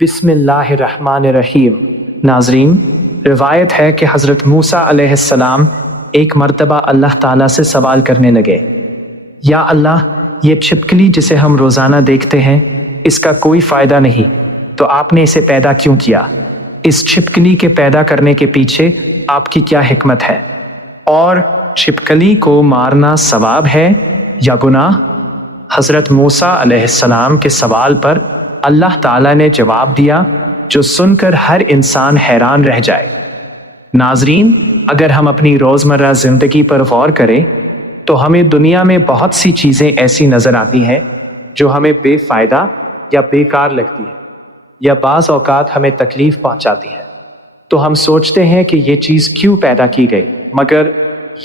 बिस्मिल्लाहिर्रहमानिर्रहीम। नाजरीन, रिवायत है कि हज़रत मूसा अलैहिस्सलाम एक मर्तबा अल्लाह ताला से सवाल करने लगे, या अल्लाह, ये छिपकली जिसे हम रोज़ाना देखते हैं इसका कोई फ़ायदा नहीं, तो आपने इसे पैदा क्यों किया? इस छिपकली के पैदा करने के पीछे आपकी क्या हिकमत है? और छिपकली को मारना सवाब है या गुनाह? हज़रत मूसा अलैहिस्सलाम के सवाल पर अल्लाह ताला ने जवाब दिया जो सुनकर हर इंसान हैरान रह जाए। नाजरीन, अगर हम अपनी रोज़मर्रा ज़िंदगी पर गौर करें तो हमें दुनिया में बहुत सी चीज़ें ऐसी नज़र आती हैं जो हमें बेफ़ायदा या बेकार लगती है या बाज़ औक़ात हमें तकलीफ़ पहुंचाती है। तो हम सोचते हैं कि ये चीज़ क्यों पैदा की गई, मगर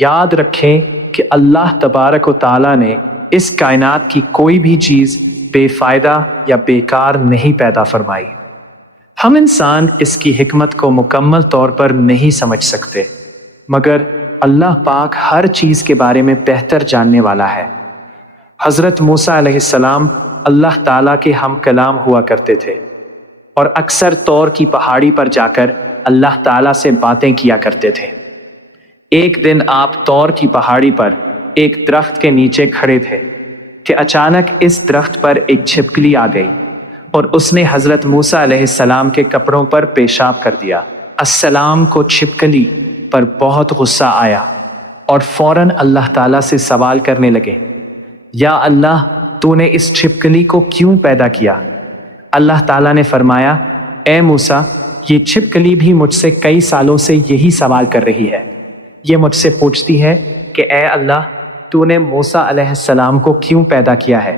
याद रखें कि अल्लाह तबारक व तआला ने इस कायनात की कोई भी चीज़ बेफ़ायदा या बेकार नहीं पैदा फरमाई। हम इंसान इसकी हिकमत को मुकम्मल तौर पर नहीं समझ सकते, मगर अल्लाह पाक हर चीज़ के बारे में बेहतर जानने वाला है। हज़रत मूसा अलैहिस्सलाम अल्लाह ताला के हम कलाम हुआ करते थे और अक्सर तौर की पहाड़ी पर जाकर अल्लाह ताला से बातें किया करते थे। एक दिन आप तौर की पहाड़ी पर एक दरख्त के नीचे खड़े थे कि अचानक इस दरख्त पर एक छिपकली आ गई और उसने हज़रत मूसा अलैहिस्सलाम के कपड़ों पर पेशाब कर दिया। अस्सलाम को छिपकली पर बहुत गुस्सा आया और फौरन अल्लाह ताला से सवाल करने लगे, या अल्लाह, तूने इस छिपकली को क्यों पैदा किया? अल्लाह ताला ने फरमाया, ए मूसा, ये छिपकली भी मुझसे कई सालों से यही सवाल कर रही है। ये मुझसे पूछती है कि ए अल्लाह, तूने मूसा अलैहिस्सलाम को क्यों पैदा किया है?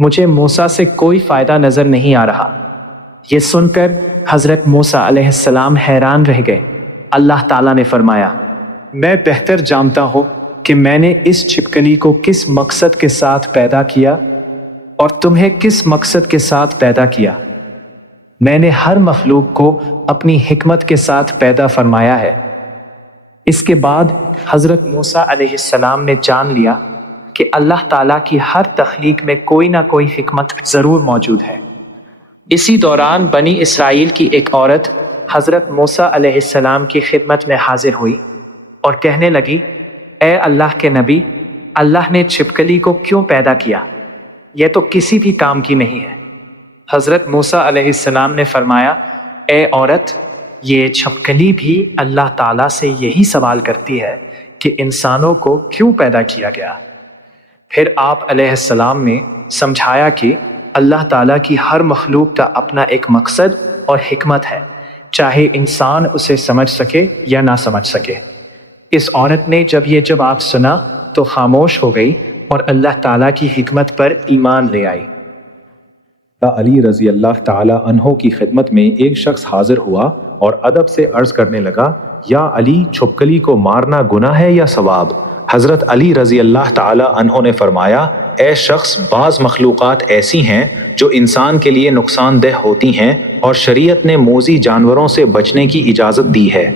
मुझे मूसा से कोई फ़ायदा नज़र नहीं आ रहा। ये सुनकर हज़रत मूसा अलैहिस्सलाम हैरान रह गए। अल्लाह ताला ने फरमाया, मैं बेहतर जानता हूँ कि मैंने इस छिपकली को किस मकसद के साथ पैदा किया और तुम्हें किस मकसद के साथ पैदा किया। मैंने हर मखलूक को अपनी हिकमत के साथ पैदा फरमाया है। इसके बाद हज़रत मूसा अलैहिस्सलाम ने जान लिया कि अल्लाह ताला की हर तख्लीक में कोई ना कोई हिकमत ज़रूर मौजूद है। इसी दौरान बनी इसराइल की एक औरत हज़रत मूसा अलैहिस्सलाम की खिदमत में हाजिर हुई और कहने लगी, ए अल्लाह के नबी, अल्लाह ने छिपकली को क्यों पैदा किया? यह तो किसी भी काम की नहीं है। हज़रत मूसा अलैहिस्सलाम ने फरमाया, ए औरत, ये छिपकली भी अल्लाह ताला से यही सवाल करती है कि इंसानों को क्यों पैदा किया गया। फिर आप अलैहिस्सलाम ने समझाया कि अल्लाह ताला की हर मखलूक का अपना एक मकसद और हिकमत है, चाहे इंसान उसे समझ सके या ना समझ सके। इस औरत ने जब ये जवाब सुना तो खामोश हो गई और अल्लाह ताला की हिकमत पर ईमान ले आई। अली रज़ी अल्लाह ताला अन्हो की खिदमत में एक शख्स हाजिर हुआ और अदब से अर्ज करने लगा, या अली, छिपकली को मारना गुनाह है या सवाब? हज़रत अली रज़ी अल्लाह ताला अन्हो ने फरमाया, ए शख्स, बाज़ मखलूक़ात ऐसी हैं जो इंसान के लिए नुकसानदेह होती हैं और शरीयत ने मोज़ी जानवरों से बचने की इजाज़त दी है।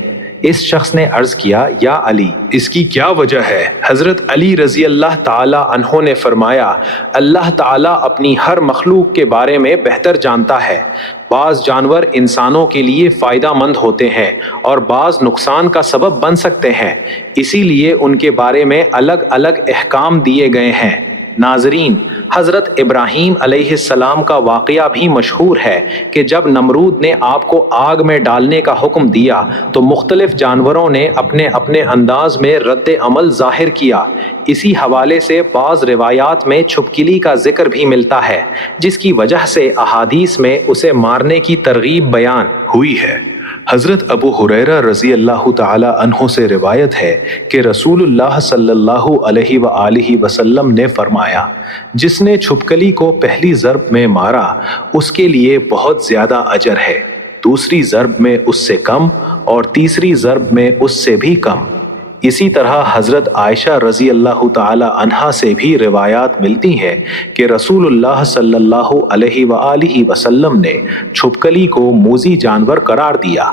इस शख्स ने अर्ज़ किया, या अली, इसकी क्या वजह है? हज़रत अली रज़ी अल्लाह ताला अन्हो ने फरमाया, अल्लाह ताला अपनी हर मखलूक के बारे में बेहतर जानता है। बाज़ जानवर इंसानों के लिए फ़ायदा मंद होते हैं और बाज़ नुकसान का सबब बन सकते हैं, इसीलिए उनके बारे में अलग अलग अहकाम दिए गए हैं। नाजरीन, हज़रत इब्राहीम अलैहिस्सलाम का वाक़या भी मशहूर है कि जब नमरूद ने आपको आग में डालने का हुक्म दिया तो मुख्तलिफ जानवरों ने अपने अपने अंदाज में रद्द अमल ज़ाहिर किया। इसी हवाले से बाज़ रिवायात में छिपकली का जिक्र भी मिलता है, जिसकी वजह से अहादीस में उसे मारने की तरगीब बयान हुई है। हज़रत अबू हुरैरा रज़ी अल्लाह ताला अन्हो से रिवायत है कि रसूलुल्लाह सल्लल्लाहु अलैहि व आलिहि वसल्लम ने फरमाया, जिसने छिपकली को पहली ज़र्ब में मारा उसके लिए बहुत ज़्यादा अजर है, दूसरी ज़र्ब में उससे कम और तीसरी ज़र्ब में उससे भी कम। इसी तरह हज़रत आयशा रज़ी अल्लाह ताला अन्हा से भी रिवायात मिलती हैं कि रसूलुल्लाह सल्लल्लाहु अलैहि व आलिहि वसल्लम ने छिपकली को मूज़ी जानवर करार दिया।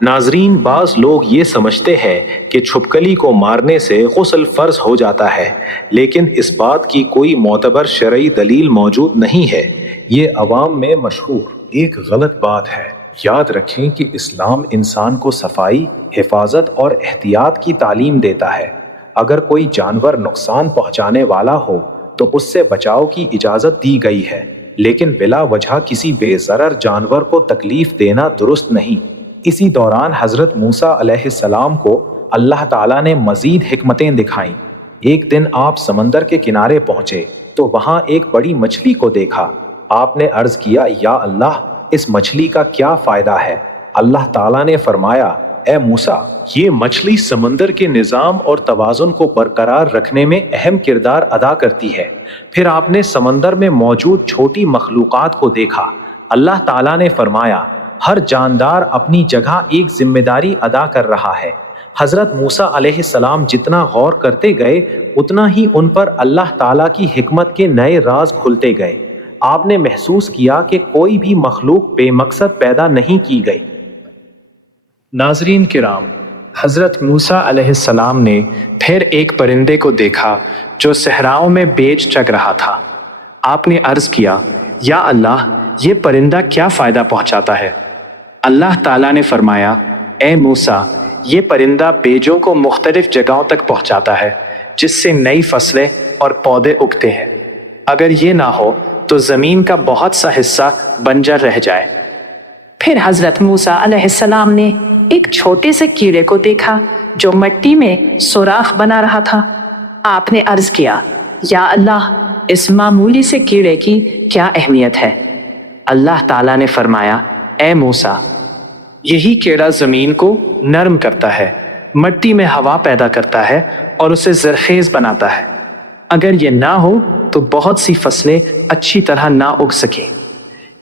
नाजरीन, बाज़ लोग ये समझते हैं कि छिपकली को मारने से गुस्ल फ़र्ज हो जाता है, लेकिन इस बात की कोई मोतबर शरई दलील मौजूद नहीं है। یہ عوام میں مشہور ایک غلط بات ہے۔ یاد رکھیں کہ اسلام انسان کو صفائی، حفاظت اور احتیاط کی تعلیم دیتا ہے۔ اگر کوئی جانور نقصان پہنچانے والا ہو تو اس سے بچاؤ کی اجازت دی گئی ہے، لیکن بلا وجہ کسی بے ضرر جانور کو تکلیف دینا درست نہیں۔ اسی دوران حضرت موسیٰ علیہ السلام کو اللہ تعالیٰ نے مزید حکمتیں دکھائیں۔ ایک دن آپ سمندر کے کنارے پہنچے تو وہاں ایک بڑی مچھلی کو دیکھا۔ آپ نے عرض کیا، یا اللہ، اس مچھلی کا کیا فائدہ ہے؟ اللہ تعالیٰ نے فرمایا، اے موسیٰ، یہ مچھلی سمندر کے نظام اور توازن کو برقرار رکھنے میں اہم کردار ادا کرتی ہے۔ پھر آپ نے سمندر میں موجود چھوٹی مخلوقات کو دیکھا۔ اللہ تعالیٰ نے فرمایا، ہر جاندار اپنی جگہ ایک ذمہ داری ادا کر رہا ہے۔ حضرت موسیٰ علیہ السلام جتنا غور کرتے گئے اتنا ہی ان پر اللہ تعالیٰ کی حکمت کے نئے راز کھلتے گئے۔ آپ نے محسوس کیا کہ کوئی بھی مخلوق بے مقصد پیدا نہیں کی گئی۔ ناظرین کرام، حضرت موسیٰ علیہ السلام نے پھر ایک پرندے کو دیکھا جو صحراؤں میں بیج چگ رہا تھا۔ آپ نے عرض کیا، یا اللہ، یہ پرندہ کیا فائدہ پہنچاتا ہے؟ اللہ تعالیٰ نے فرمایا، اے موسیٰ، یہ پرندہ بیجوں کو مختلف جگہوں تک پہنچاتا ہے جس سے نئی فصلیں اور پودے اگتے ہیں۔ اگر یہ نہ ہو تو زمین کا بہت سا حصہ بنجر رہ جائے۔ پھر حضرت موسیٰ علیہ السلام نے ایک چھوٹے سے کیڑے کو دیکھا جو مٹی میں سوراخ بنا رہا تھا۔ آپ نے عرض کیا، یا اللہ، اس معمولی سے کیڑے کی کیا اہمیت ہے؟ اللہ تعالیٰ نے فرمایا، اے موسیٰ، یہی کیڑا زمین کو نرم کرتا ہے، مٹی میں ہوا پیدا کرتا ہے اور اسے زرخیز بناتا ہے۔ اگر یہ نہ ہو تو بہت سی فصلیں اچھی طرح نہ اگ سکیں۔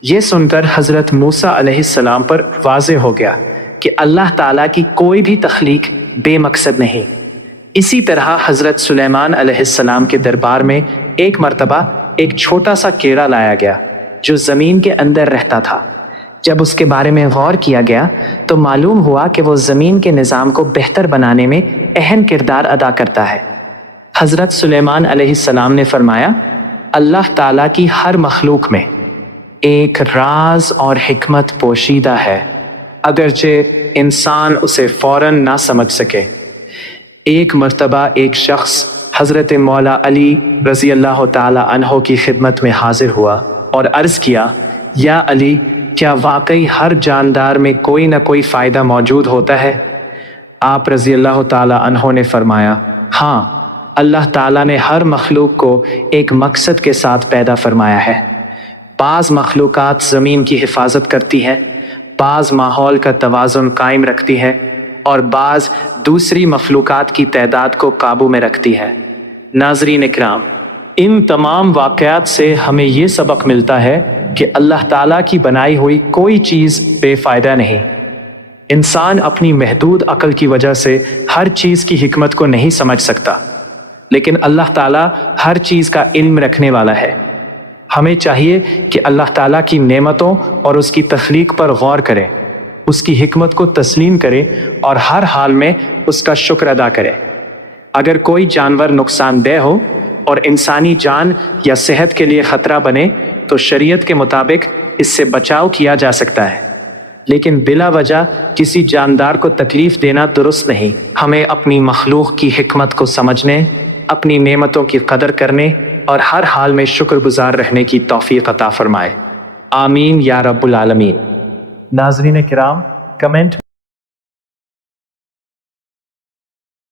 یہ سن کر حضرت موسیٰ علیہ السلام پر واضح ہو گیا کہ اللہ تعالیٰ کی کوئی بھی تخلیق بے مقصد نہیں۔ اسی طرح حضرت سلیمان علیہ السلام کے دربار میں ایک مرتبہ ایک چھوٹا سا کیڑا لایا گیا جو زمین کے اندر رہتا تھا۔ جب اس کے بارے میں غور کیا گیا تو معلوم ہوا کہ وہ زمین کے نظام کو بہتر بنانے میں اہم کردار ادا کرتا ہے۔ حضرت سلیمان علیہ السلام نے فرمایا، اللہ تعالیٰ کی ہر مخلوق میں ایک راز اور حکمت پوشیدہ ہے، اگرچہ انسان اسے فوراً نہ سمجھ سکے۔ ایک مرتبہ ایک شخص حضرت مولا علی رضی اللہ تعالی عنہ کی خدمت میں حاضر ہوا اور عرض کیا، یا علی، کیا واقعی ہر جاندار میں کوئی نہ کوئی فائدہ موجود ہوتا ہے؟ آپ رضی اللہ تعالی عنہ نے فرمایا، ہاں، اللہ تعالیٰ نے ہر مخلوق کو ایک مقصد کے ساتھ پیدا فرمایا ہے۔ بعض مخلوقات زمین کی حفاظت کرتی ہیں، بعض ماحول کا توازن قائم رکھتی ہیں اور بعض دوسری مخلوقات کی تعداد کو قابو میں رکھتی ہے۔ ناظرین اکرام، ان تمام واقعات سے ہمیں یہ سبق ملتا ہے کہ اللہ تعالیٰ کی بنائی ہوئی کوئی چیز بے فائدہ نہیں۔ انسان اپنی محدود عقل کی وجہ سے ہر چیز کی حکمت کو نہیں سمجھ سکتا، لیکن اللہ تعالیٰ ہر چیز کا علم رکھنے والا ہے۔ ہمیں چاہیے کہ اللہ تعالیٰ کی نعمتوں اور اس کی تخلیق پر غور کریں، اس کی حکمت کو تسلیم کریں اور ہر حال میں اس کا شکر ادا کریں۔ اگر کوئی جانور نقصان دہ ہو اور انسانی جان یا صحت کے لیے خطرہ بنے تو شریعت کے مطابق اس سے بچاؤ کیا جا سکتا ہے، لیکن بلا وجہ کسی جاندار کو تکلیف دینا درست نہیں۔ ہمیں اپنی مخلوق کی حکمت کو سمجھنے، اپنی نعمتوں کی قدر کرنے اور ہر حال میں شکر گزار رہنے کی توفیق عطا فرمائے۔ آمین یا رب العالمین۔ ناظرین کرام، کمنٹ